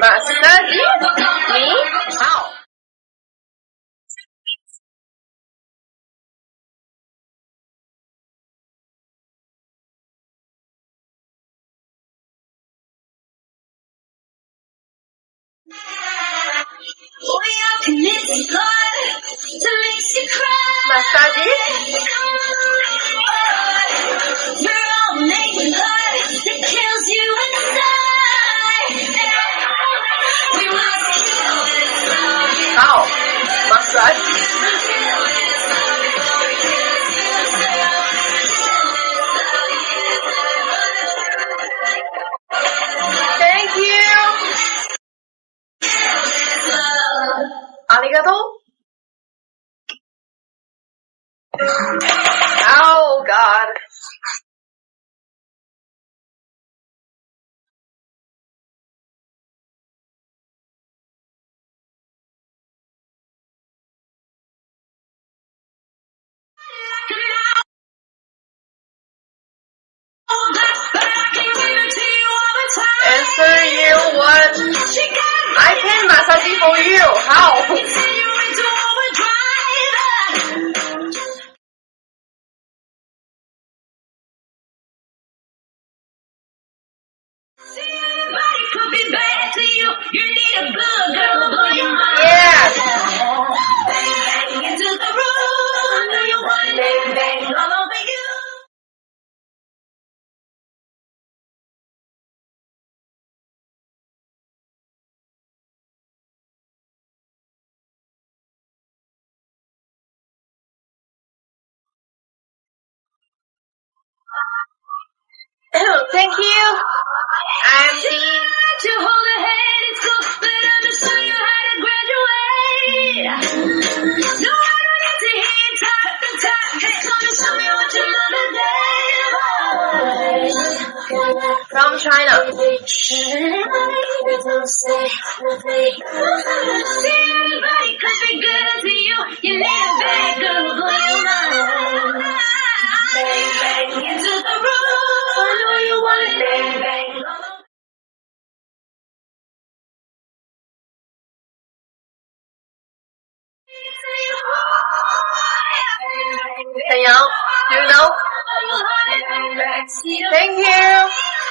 马斯基，你好。马萨基。好，马萨基。Thank you. ありがとう。Oh God. Answer you one. I can massage for you. How? Yes. Thank you. I'm the. From China. Hey, y'all. Do you know? Thank you.